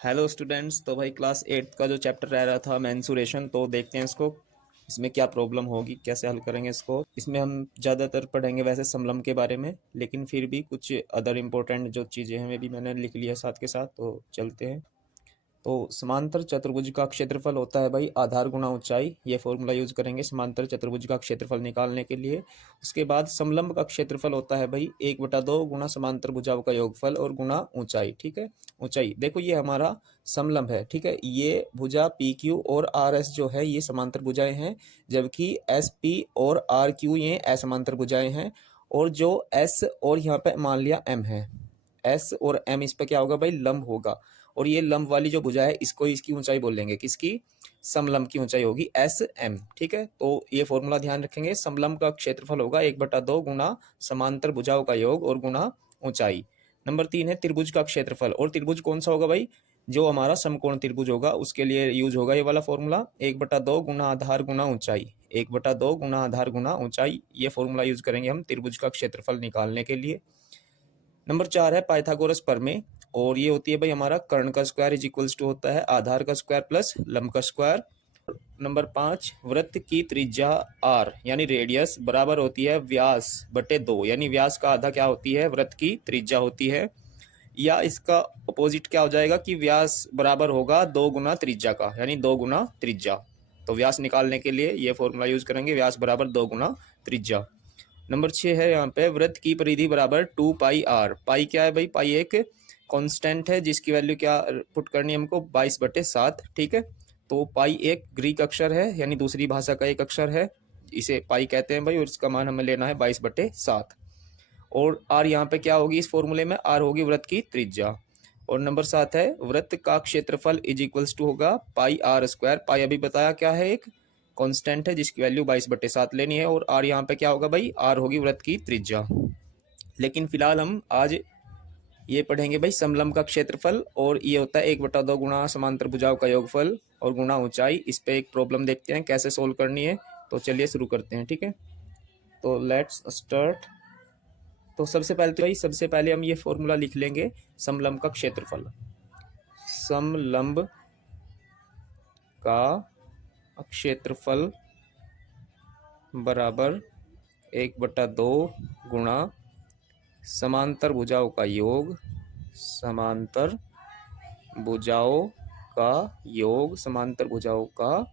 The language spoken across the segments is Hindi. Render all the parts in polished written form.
Hello students. तो भाई क्लास 8 का जो चैप्टर रह रहा था मेंसुरेशन, तो देखते हैं इसको, इसमें क्या प्रॉब्लम होगी, कैसे हल करेंगे इसको। इसमें हम ज़्यादातर पढ़ेंगे वैसे समलम के बारे में, लेकिन फिर भी कुछ अदर इम्पोर्टेंट जो चीज़ें हैं वे भी मैंने लिख लिया साथ के साथ। तो चलते हैं। तो समांतर चतुर्भुज का क्षेत्रफल होता है भाई आधार गुणा ऊंचाई। ये फॉर्मूला यूज करेंगे समांतर चतुर्भुज का क्षेत्रफल निकालने के लिए। उसके बाद समलंब का क्षेत्रफल होता है भाई 1/2 गुणा समांतर भुजाओं का योगफल और गुणा ऊंचाई। ठीक है, ऊंचाई देखो ये हमारा समलंब है। ठीक है, ये भुजा पी क्यू और आर एस जो है ये समांतर भुजाएं हैं, जबकि एस पी और आर क्यू ये असमांतर भुजाएं हैं। और जो एस और यहाँ पे मान लिया एम है, एस और एम इस पे क्या होगा भाई, लंब होगा। और ये लंब वाली जो भुजा है इसको इसकी ऊंचाई बोलेंगे, किसकी, समलंब की ऊंचाई होगी एस एम। ठीक है, तो ये फॉर्मूला ध्यान रखेंगे। समलंब का क्षेत्रफल होगा 1/2 गुणा समांतर भुजाओं का योग और गुणा ऊंचाई। नंबर 3 है त्रिभुज का क्षेत्रफल। और त्रिभुज कौन सा होगा भाई, जो हमारा समकोण त्रिभुज होगा उसके लिए यूज होगा ये वाला फॉर्मूला, 1/2 गुणा आधार गुणा ऊंचाई। 1/2 गुणा आधार गुणा ऊंचाई, ये फॉर्मूला यूज करेंगे हम त्रिभुज का क्षेत्रफल निकालने के लिए। नंबर 4 है पाइथागोरस प्रमेय। और ये होती है भाई हमारा कर्ण का स्क्वायर इज इक्वल्स टू होता है आधार का स्क्वायर प्लस लंब का स्क्वायर। नंबर 5, वृत्त की त्रिज्या r यानी रेडियस बराबर होती है व्यास बटे 2, यानी व्यास का आधा क्या होती है, वृत्त की त्रिज्या होती है। या इसका अपोजिट क्या हो जाएगा कि व्यास बराबर होगा 2 गुना त्रिज्या का, यानी 2 गुना त्रिज्या। तो व्यास निकालने के लिए ये फॉर्मूला यूज करेंगे, व्यास बराबर 2 गुना त्रिज्या। नंबर 6 है यहाँ पे वृत्त की परिधि बराबर 2 पाई आर। पाई क्या है भाई, पाई एक कांस्टेंट है जिसकी वैल्यू क्या पुट करनी है हमको, 22/7। ठीक है, तो पाई एक ग्रीक अक्षर है, यानी दूसरी भाषा का एक अक्षर है, इसे पाई कहते हैं भाई, और इसका मान हमें लेना है 22/7। और आर यहाँ पे क्या होगी इस फॉर्मूले में, आर होगी वृत्त की त्रिज्या। और नंबर 7 है वृत्त का क्षेत्रफल इज इक्वल्स टू होगा पाई आर स्क्वायर। पाई अभी बताया क्या है, एक कांस्टेंट है जिसकी वैल्यू 22/7 लेनी है। और आर यहाँ पे क्या होगा भाई, आर होगी वृत्त की त्रिज्या। लेकिन फिलहाल हम आज ये पढ़ेंगे भाई समलंब का क्षेत्रफल, और ये होता है 1/2 गुणा समांतर भुजाओं का योगफल और गुणा ऊंचाई। इस पे एक प्रॉब्लम देखते हैं कैसे सोल्व करनी है। तो चलिए शुरू करते हैं। ठीक है, तो लेट्स स्टार्ट। तो सबसे पहले तो भाई सबसे पहले हम ये फॉर्मूला लिख लेंगे समलंब का क्षेत्रफल। समलंब का क्षेत्रफल बराबर 1/2 गुणा समांतर भुजाओं का योग, समांतर भुजाओं का योग, समांतर भुजाओं का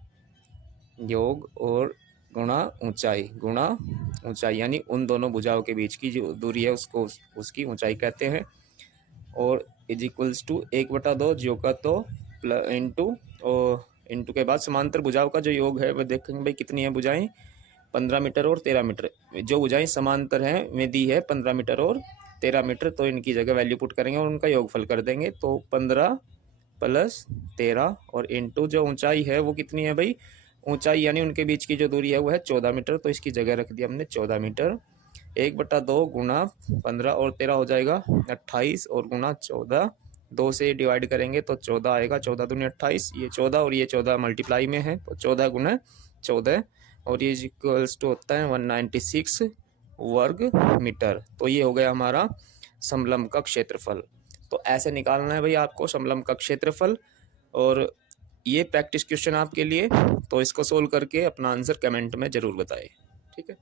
योग और गुणा ऊंचाई, गुणा ऊंचाई यानी उन दोनों भुजाओं के बीच की जो दूरी है उसको उसकी ऊंचाई कहते हैं। और इज इक्वल्स टू 1/2 जो का तो इंटू, और इंटू के बाद समांतर भुजाओं का जो योग है वह देखेंगे भाई कितनी है भुजाएं, 15 मीटर और 13 मीटर। जो भुजाएं समांतर हैं में दी है 15 मीटर और 13 मीटर, तो इनकी जगह वैल्यू पुट करेंगे और उनका योगफल कर देंगे। तो 15 प्लस 13 और इंटू जो ऊंचाई है वो कितनी है भाई, ऊंचाई यानी उनके बीच की जो दूरी है वो है 14 मीटर, तो इसकी जगह रख दिया हमने 14 मीटर। 1/2 गुणा 15 और 13 हो जाएगा 28, और गुणा 14, 2 से डिवाइड करेंगे तो 14 आएगा, 14 दूनी 28, ये 14 और ये 14 मल्टीप्लाई में है, तो 14 गुना 14, और ये इक्वल्स टू होता है 196 वर्ग मीटर। तो ये हो गया हमारा समलंब का क्षेत्रफल। तो ऐसे निकालना है भाई आपको समलंब का क्षेत्रफल। और ये प्रैक्टिस क्वेश्चन आपके लिए, तो इसको सोल्व करके अपना आंसर कमेंट में जरूर बताएं। ठीक है।